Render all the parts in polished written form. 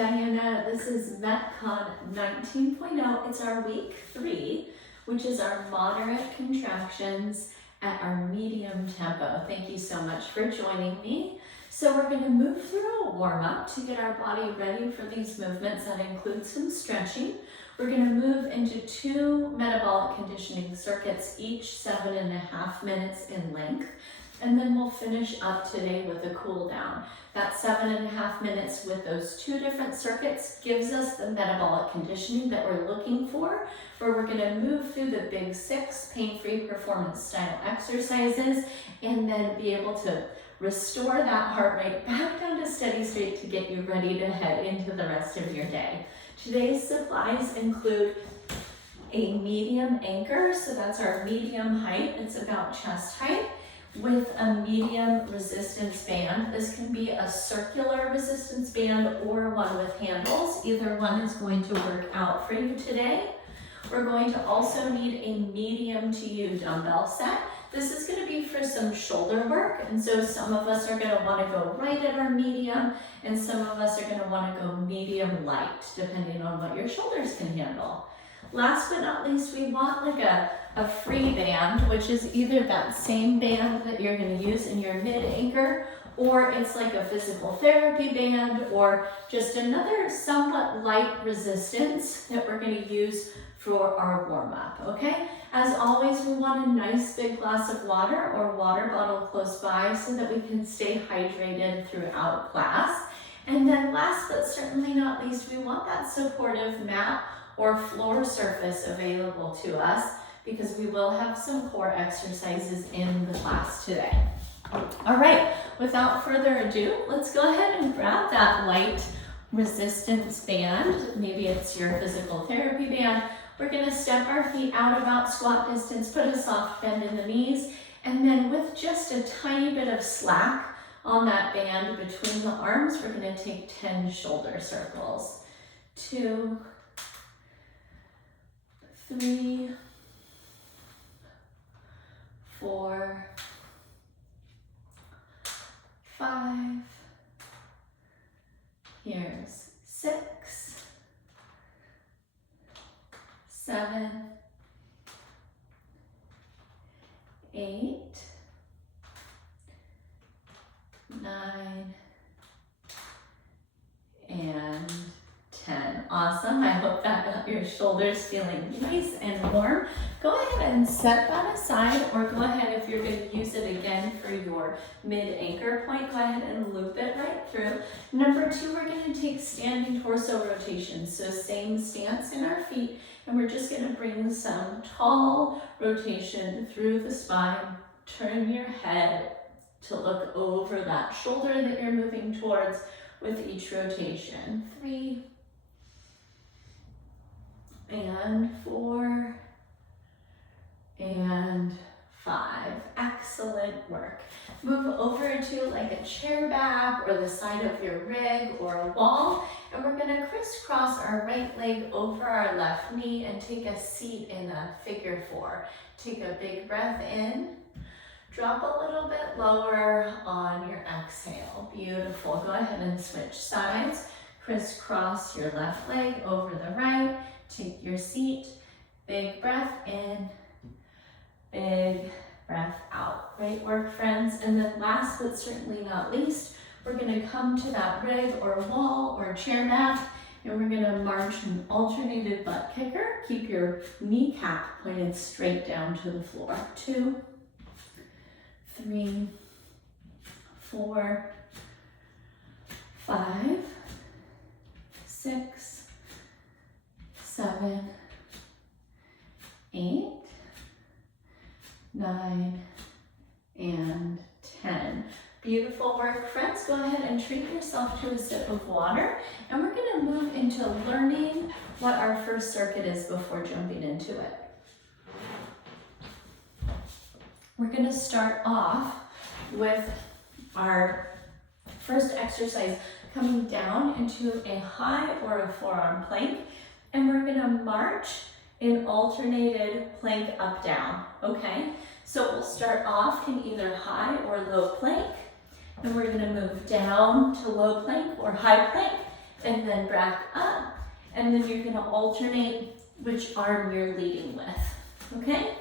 Diana. This is MetCon 19.0. It's our week 3, which is our moderate contractions at our medium tempo. Thank you so much for joining me. So we're going to move through a warm-up to get our body ready for these movements that include some stretching. We're going to move into 2 metabolic conditioning circuits, each 7.5 minutes in length. And then we'll finish up today with a cool down. That 7.5 minutes with those 2 different circuits gives us the metabolic conditioning that we're looking for, where we're gonna move through the big 6 pain-free performance style exercises and then be able to restore that heart rate back down to steady state to get you ready to head into the rest of your day. Today's supplies include a medium anchor, so that's our medium height, it's about chest height, with a medium resistance band. This can be a circular resistance band or one with handles. Either one is going to work out for you today. We're going to also need a medium to U dumbbell set. This is going to be for some shoulder work, and so some of us are going to want to go right at our medium, and some of us are going to want to go medium light, depending on what your shoulders can handle. Last but not least, we want like a free band, which is either that same band that you're going to use in your mid anchor, or it's like a physical therapy band, or just another somewhat light resistance that we're going to use for our warm up, okay? As always, we want a nice big glass of water or water bottle close by so that we can stay hydrated throughout class. And then last but certainly not least, we want that supportive mat or floor surface available to us, because we will have some core exercises in the class today. All right, without further ado, let's go ahead and grab that light resistance band. Maybe it's your physical therapy band. We're gonna step our feet out about squat distance, put a soft bend in the knees, and then with just a tiny bit of slack on that band between the arms, we're gonna take 10 shoulder circles. 2, 3, 4, 5, here's 6, 7, 8, 9, and 10. Awesome. I hope that got your shoulders feeling nice and warm. Go ahead and set that aside, or go ahead, if you're going to use it again for your mid anchor point, go ahead and loop it right through. Number 2, we're going to take standing torso rotations. So same stance in our feet, and we're just going to bring some tall rotation through the spine. Turn your head to look over that shoulder that you're moving towards with each rotation. 3, and 4, and 5. Excellent work. Move over to like a chair back or the side of your rig or a wall, and we're going to crisscross our right leg over our left knee and take a seat in a figure 4. Take a big breath in. Drop a little bit lower on your exhale. Beautiful. Go ahead and switch sides. Crisscross your left leg over the right. Take your seat. Big breath in. Big breath out. Great work, friends. And then last but certainly not least, we're going to come to that rig or wall or chair mat, and we're going to march an alternated butt kicker. Keep your kneecap pointed straight down to the floor. 2, 3, 4, 5, 6, 7, 8, 9, and 10. Beautiful work, friends. Go ahead and treat yourself to a sip of water, and we're going to move into learning what our first circuit is before jumping into it. We're going to start off with our first exercise coming down into a high or a forearm plank, and we're going to march in alternated plank up down, okay? So we'll start off in either high or low plank, and we're going to move down to low plank or high plank, and then back up. And then you're gonna alternate which arm you're leading with, okay?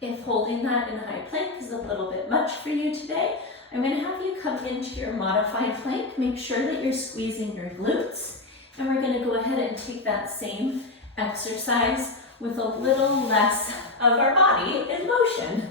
If holding that in high plank is a little bit much for you today, I'm gonna have you come into your modified plank. Make sure that you're squeezing your glutes. And we're gonna go ahead and take that same exercise with a little less of our body in motion.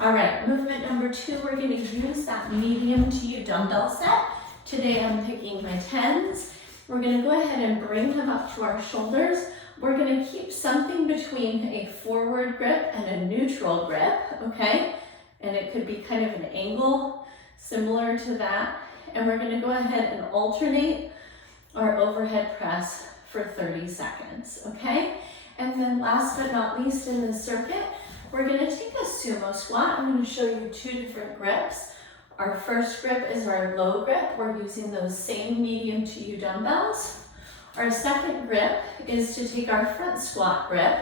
All right, movement number 2, we're gonna use that medium to you dumbbell set. Today I'm picking my 10s. We're gonna go ahead and bring them up to our shoulders. We're gonna keep something between a forward grip and a neutral grip, okay? And it could be kind of an angle similar to that. And we're gonna go ahead and alternate our overhead press for 30 seconds, okay? And then last but not least in this circuit, we're gonna take a sumo squat. I'm gonna show you 2 different grips. Our first grip is our low grip. We're using those same medium to you dumbbells. Our second grip is to take our front squat grip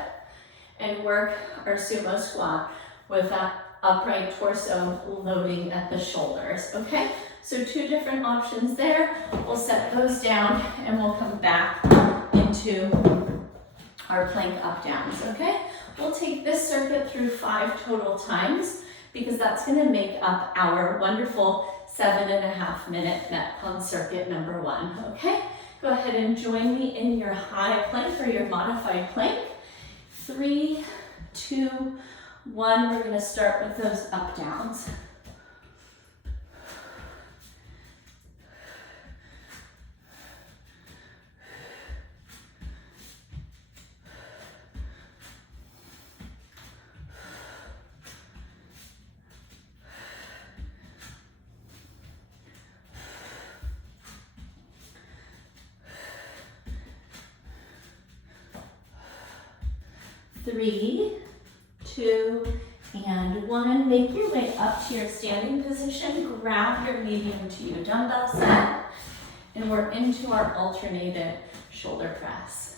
and work our sumo squat with that upright torso loading at the shoulders, okay? So 2 different options there. We'll set those down and we'll come back into our plank up downs, okay? We'll take this circuit through 5 total times because that's gonna make up our wonderful 7.5 minute MetCon circuit number 1, okay? Go ahead and join me in your high plank or your modified plank. 3, 2, 1, we're gonna start with those up downs. Three, 2, and 1. Make your way up to your standing position. Grab your medium to you dumbbell set. And we're into our alternated shoulder press.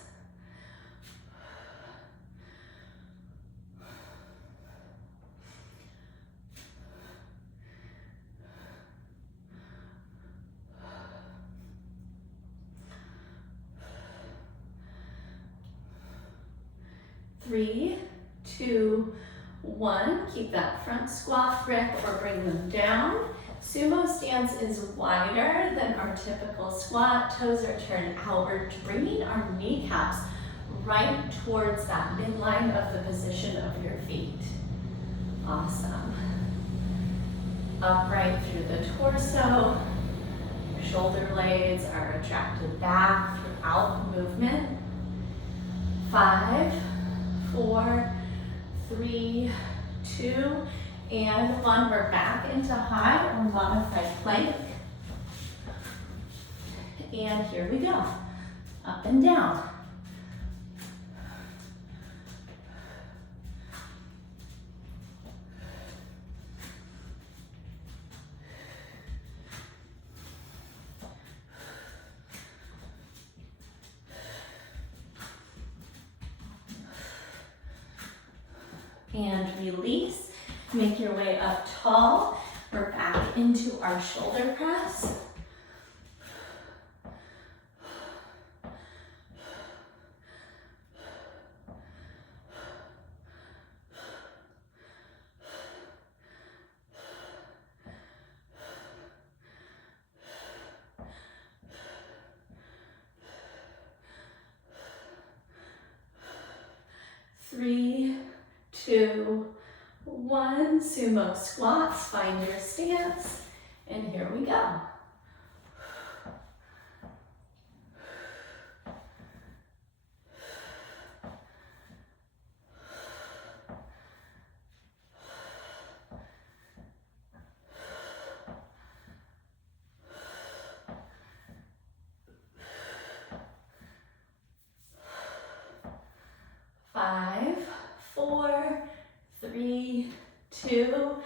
Three, 2, 1. Keep that front squat grip or bring them down. Sumo stance is wider than our typical squat. Toes are turned outward, bringing our kneecaps right towards that midline of the position of your feet. Awesome. Upright through the torso. Shoulder blades are attracted back throughout the movement. 5, 4, 3, 2, and 1. We're back into high or modified plank. And here we go. Up and down. And release. Make your way up tall. We're back into our shoulder press. Three, 2, 1. Sumo squats. Find your stance. And here we go. Five, 4, 3, 2,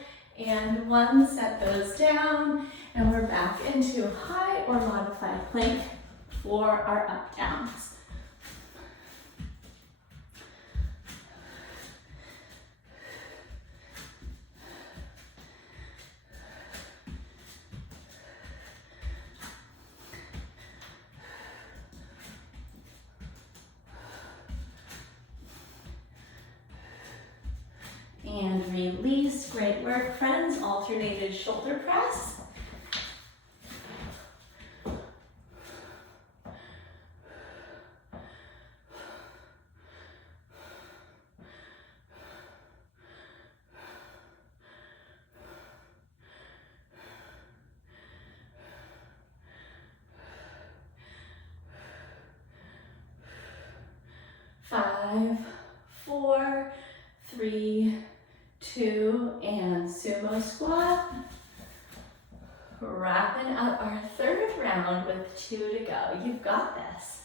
and 1. Set those down, and we're back into high or modified plank for our up downs. release. Great work, friends. Alternated shoulder press. 5, 4, 3, 2, and sumo squat. Wrapping up our third round with 2 to go. You've got this.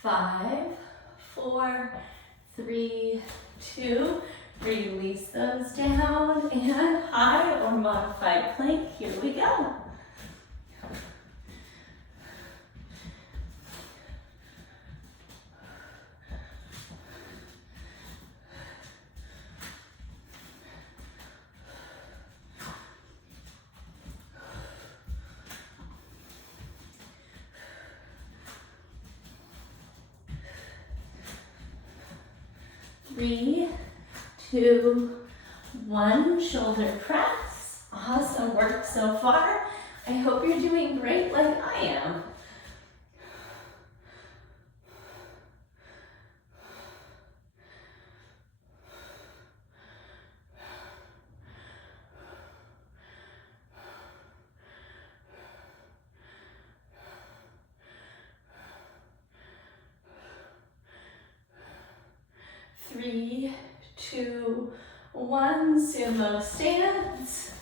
Five, 4, 3, 2, release those down, and high or modified plank. Here we go. Three, 2, 1, shoulder press. Awesome work so far. I hope you're doing great like I am. Three, 2, 1, sumo stance.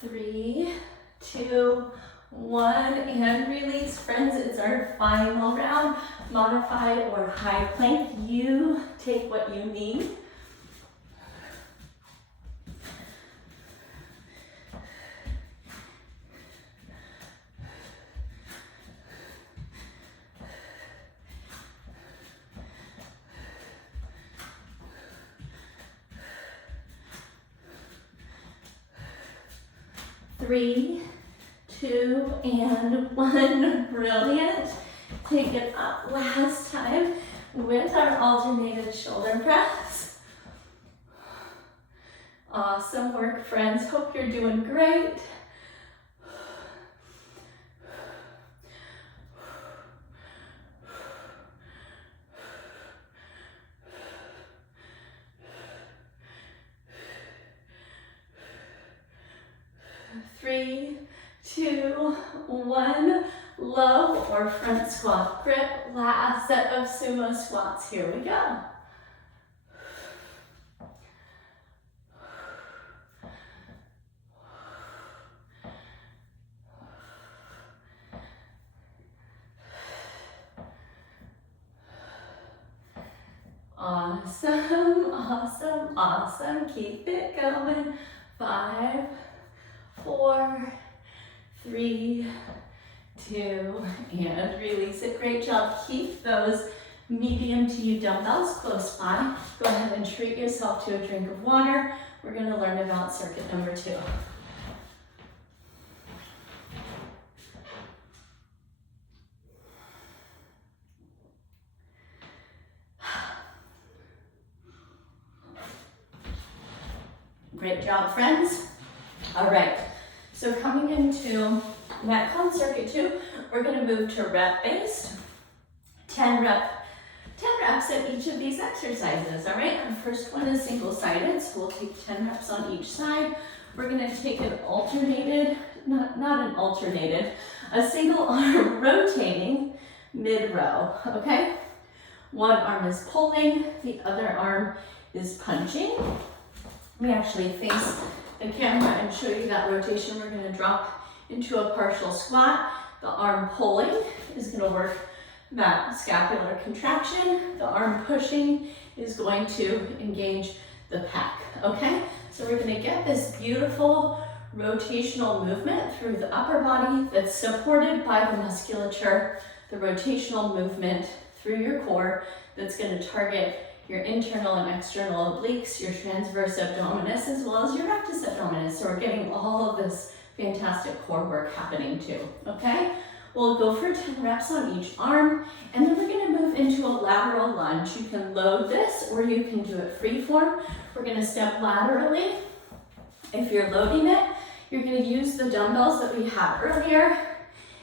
Three, 2, 1, and release. Friends, it's our final round. Modified or high plank. You take what you need. Three, 2, and 1. Brilliant. Take it up last time with our alternated shoulder press. Awesome work, friends. Hope you're doing great. Three, 2, 1, low or front squat grip. Last set of sumo squats. Here we go. Awesome, awesome, awesome. Keep it going. 5, 4, 3, 2, and release it. Great job. Keep those medium to you dumbbells close by. Go ahead and treat yourself to a drink of water. We're going to learn about circuit number 2. Great job, friends. All right. So coming into MetCon circuit 2, we're going to move to rep-based. 10 reps at each of these exercises, all right? Our first one is single-sided, so we'll take 10 reps on each side. We're going to take an alternated, a single arm rotating mid-row, okay? One arm is pulling, the other arm is punching. We actually face the camera and show you that rotation. We're going to drop into a partial squat. The arm pulling is going to work that scapular contraction. The arm pushing is going to engage the pec, okay? So we're going to get this beautiful rotational movement through the upper body that's supported by the musculature, the rotational movement through your core that's going to target your internal and external obliques, your transverse abdominis, as well as your rectus abdominis. So we're getting all of this fantastic core work happening too, okay? We'll go for 10 reps on each arm, and then we're gonna move into a lateral lunge. You can load this, or you can do it free form. We're gonna step laterally. If you're loading it, you're gonna use the dumbbells that we had earlier,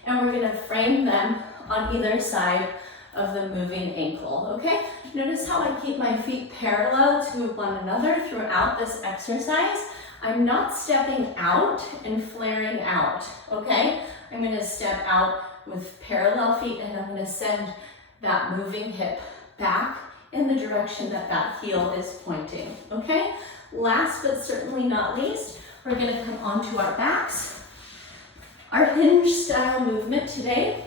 and we're gonna frame them on either side of the moving ankle, okay? Notice how I keep my feet parallel to one another throughout this exercise. I'm not stepping out and flaring out, okay? I'm gonna step out with parallel feet, and I'm gonna send that moving hip back in the direction that that heel is pointing, okay? Last but certainly not least, we're gonna come onto our backs. Our hinge style movement today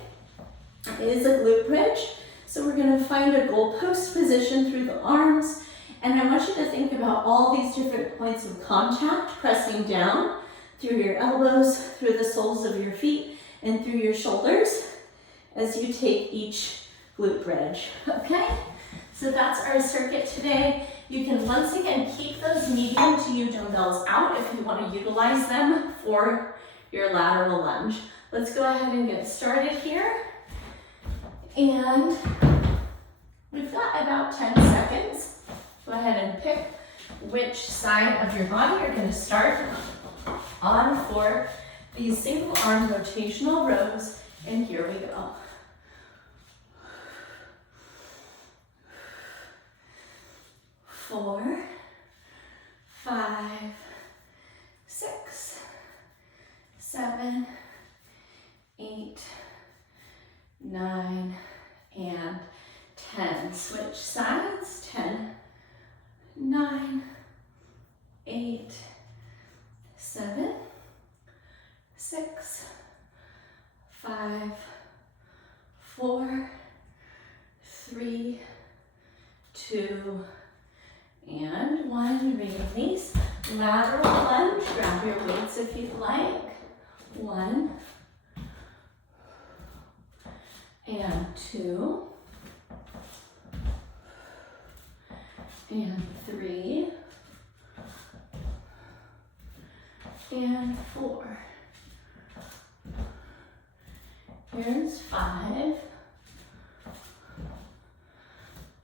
is a glute bridge. So we're gonna find a goalpost position through the arms, and I want you to think about all these different points of contact, pressing down through your elbows, through the soles of your feet, and through your shoulders as you take each glute bridge, okay? So that's our circuit today. You can once again keep those medium to U dumbbells out if you want to utilize them for your lateral lunge. Let's go ahead and get started here. And we've got about 10 seconds. Go ahead and pick which side of your body you're going to start on for these single arm rotational rows. And here we go. 4, 5, 6, 7, 8, 9, and 10. Switch sides. 10, 9, 8, 7, 6, 5, 4, 3, 2, and 1. Release. Lateral lunge. Grab your weights if you'd like. 1 and 2 and 3 and 4. Here's 5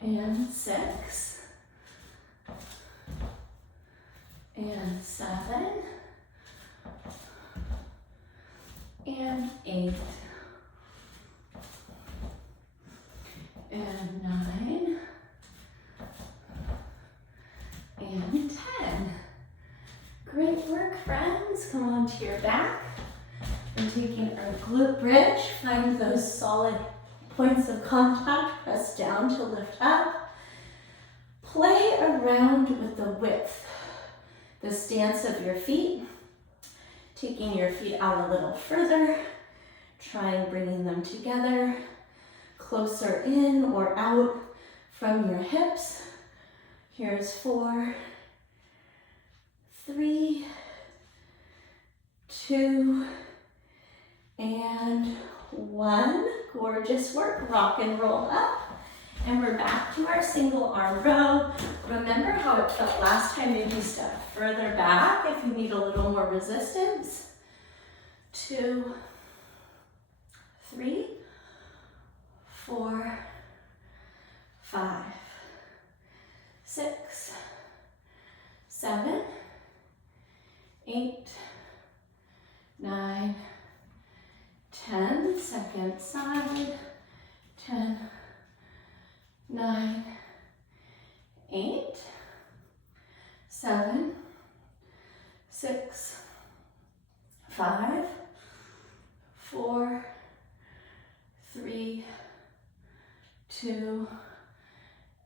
and 6 and 7 and 8 and 9 and 10. Great work, friends. Come on to your back. We're taking our glute bridge. Find those solid points of contact. Press down to lift up. Play around with the width, the stance of your feet. Taking your feet out a little further. Trying bringing them together. Closer in or out from your hips. Here's 4, 3, 2, and 1. Gorgeous work. Rock and roll up. And we're back to our single arm row. Remember how it felt last time. Maybe step further back if you need a little more resistance. 2, 3, 4, 5, 6, 7, 8, 9, 10. Second side. 10, 9, 8, 7, 6, 5, 4, 3, 2,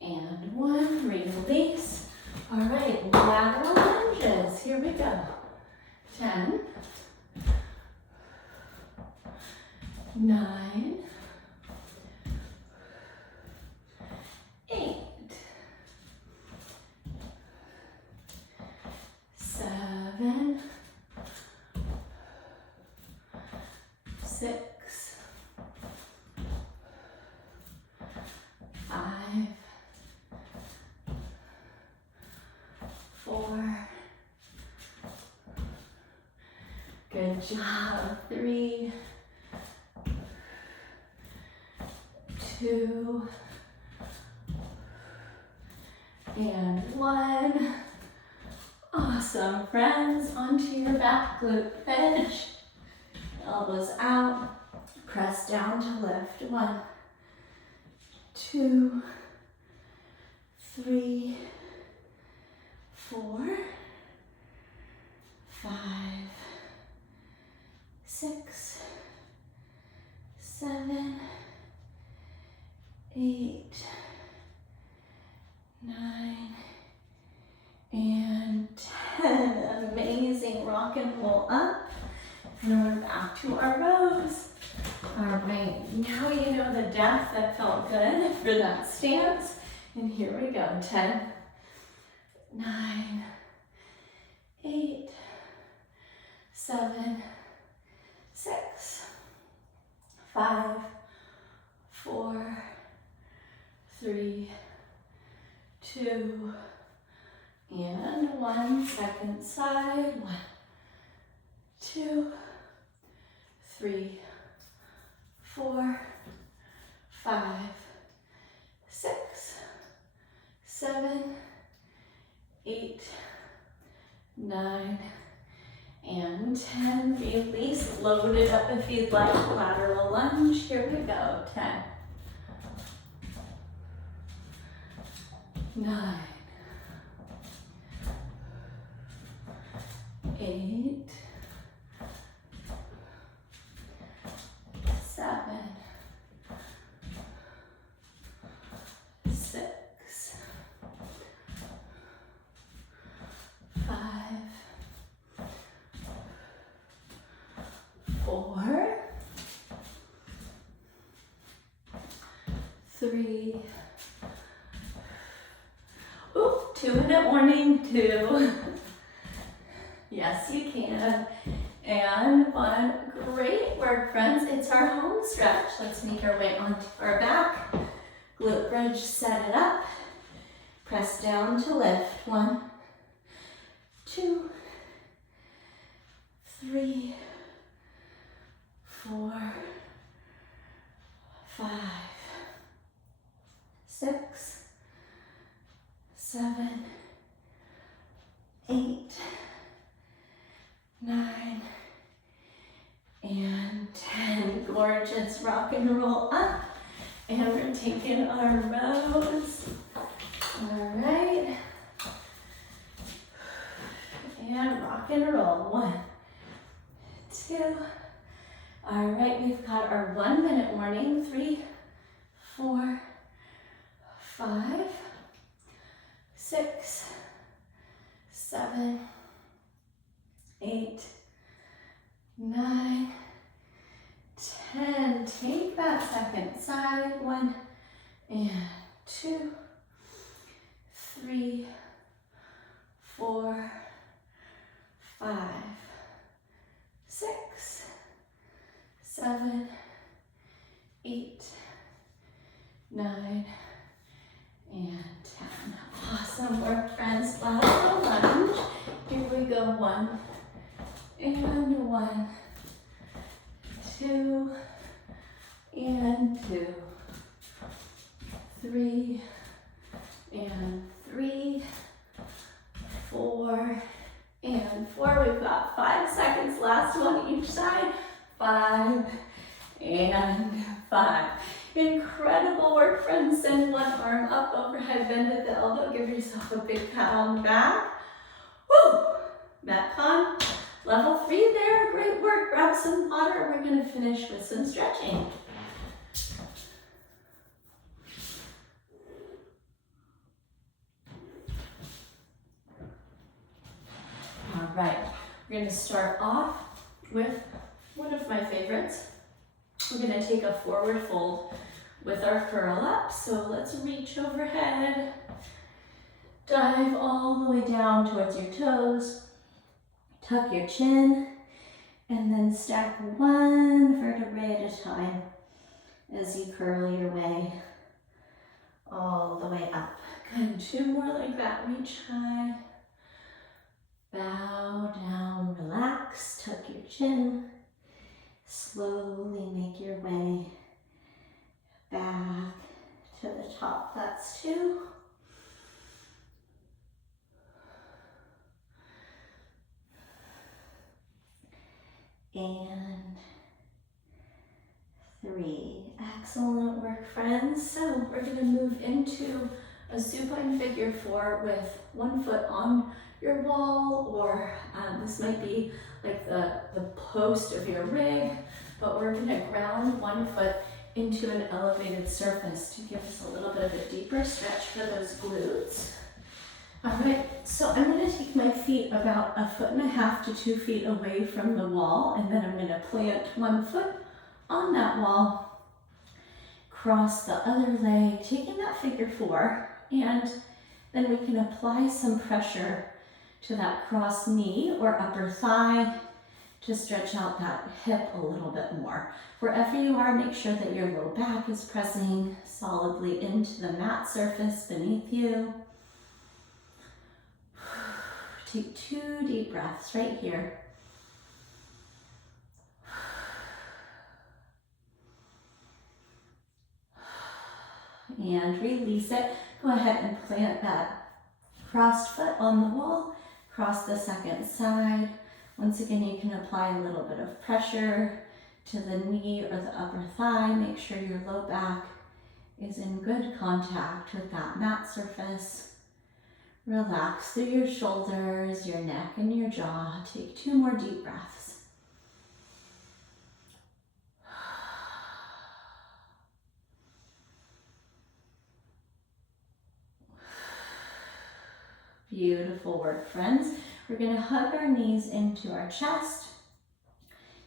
and 1. Release. All right, lateral lunges. Here we go. 10, 9, 8, 7, 6, 5, 4, good job, 3, 2, and 1. Awesome, friends. Onto your back glute bridge. Elbows out. Press down to lift. 1, 2, 3, 4, 5, 6, 7, 8, 9, and 10. Amazing. Rock and roll up. And we're back to our rows. All right, now you know the depth that felt good for that stance. And here we go. 10, 9, 8, 7, 6, 5, 4, 3, 2, and 1. Second side. 1, 2, 3, 4, 5, 6, 7, 8, 9, and 10. Release. Load it up if you'd like. Lateral lunge. Here we go. 10, 9, 8, 7, 6, 5, 4, 3, 2-minute warning, 2. Yes, you can. And 1. Great work, friends. It's our home stretch. Let's make our way onto our back. Glute bridge, set it up. Press down to lift. 1, 2, 3, 4, 5, 6, 7, 8, 9, and 10. Gorgeous. Rock and roll up. And we're taking our rows. All right. And rock and roll. 1, 2. All right, we've got our 1-minute warning. 3, 4, 5, 6, 7, 8, 9, 10. Take that second side. 1 and 2, 3, 4, 5, 6, 7, 8, 9, and 10. Awesome work, friends. Lateral lunge. Here we go. 1 and 1, 2 and 2, 3 and 3, 4 and 4. We've got 5 seconds. Last one each side. 5 and 5. Incredible work, friends. Send one arm up overhead, bend at the elbow. Give yourself a big pat on the back. Woo! MetCon. Level 3 there. Great work. Grab some water. We're going to finish with some stretching. All right. We're going to start off with one of my favorites, We're gonna take a forward fold with our curl up. So let's reach overhead. Dive all the way down towards your toes. Tuck your chin. And then stack one vertebrae at a time as you curl your way all the way up. Good, 2 more like that. Reach high. Bow down, relax, tuck your chin. Slowly make your way back to the top. That's 2. And 3. Excellent work, friends. So we're going to move into a supine figure 4 with one foot on your wall, or this might be like the post of your rig, but we're going to ground one foot into an elevated surface to give us a little bit of a deeper stretch for those glutes. All right, so I'm going to take my feet about 1.5 to 2 feet away from the wall, and then I'm going to plant one foot on that wall, cross the other leg, taking that figure 4, and then we can apply some pressure to that crossed knee or upper thigh to stretch out that hip a little bit more. Wherever you are, make sure that your low back is pressing solidly into the mat surface beneath you. Take 2 deep breaths right here. And release it. Go ahead and plant that crossed foot on the wall. Cross the second side. Once again, you can apply a little bit of pressure to the knee or the upper thigh. Make sure your low back is in good contact with that mat surface. Relax through your shoulders, your neck, and your jaw. Take 2 more deep breaths. Beautiful work, friends. We're going to hug our knees into our chest.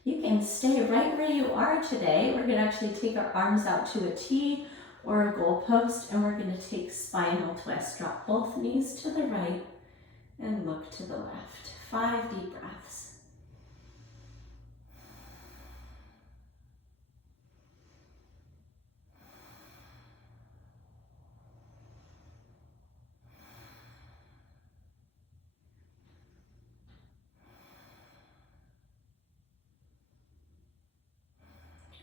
You can stay right where you are today. We're going to actually take our arms out to a T or a goal post, and we're going to take spinal twist. Drop both knees to the right and look to the left. 5 deep breaths.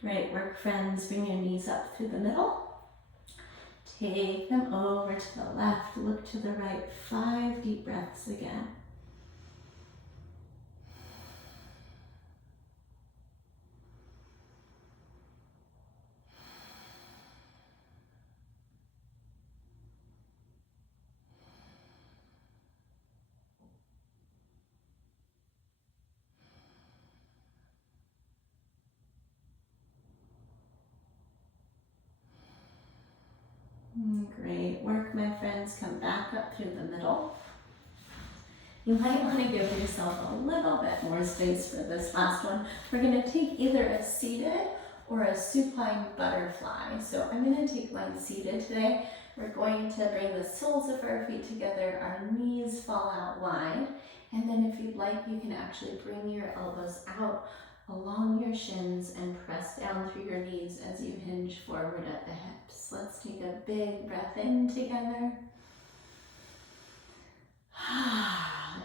Great work, friends. Bring your knees up through the middle. Take them over to the left, look to the right. 5 deep breaths again. Great work, my friends. Come back up through the middle. You might want to give yourself a little bit more space for this last one. We're going to take either a seated or a supine butterfly. So I'm going to take mine seated today. We're going to bring the soles of our feet together. Our knees fall out wide. And then if you'd like, you can actually bring your elbows out along your shins and press down through your knees as you hinge forward at the hips. Let's take a big breath in together.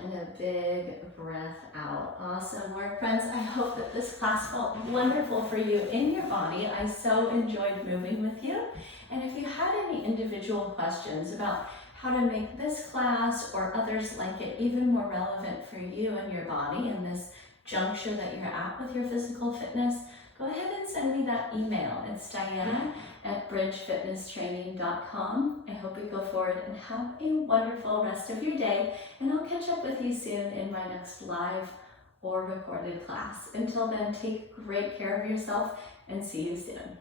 And a big breath out. Awesome work, friends. I hope that this class felt wonderful for you in your body. I so enjoyed moving with you. And if you had any individual questions about how to make this class or others like it even more relevant for you and your body in this juncture that you're at with your physical fitness, go ahead and send me that email. It's diana@bridgefitnesstraining.com. I hope you go forward and have a wonderful rest of your day, and I'll catch up with you soon in my next live or recorded class. Until then, take great care of yourself and see you soon.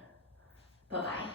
Bye-bye.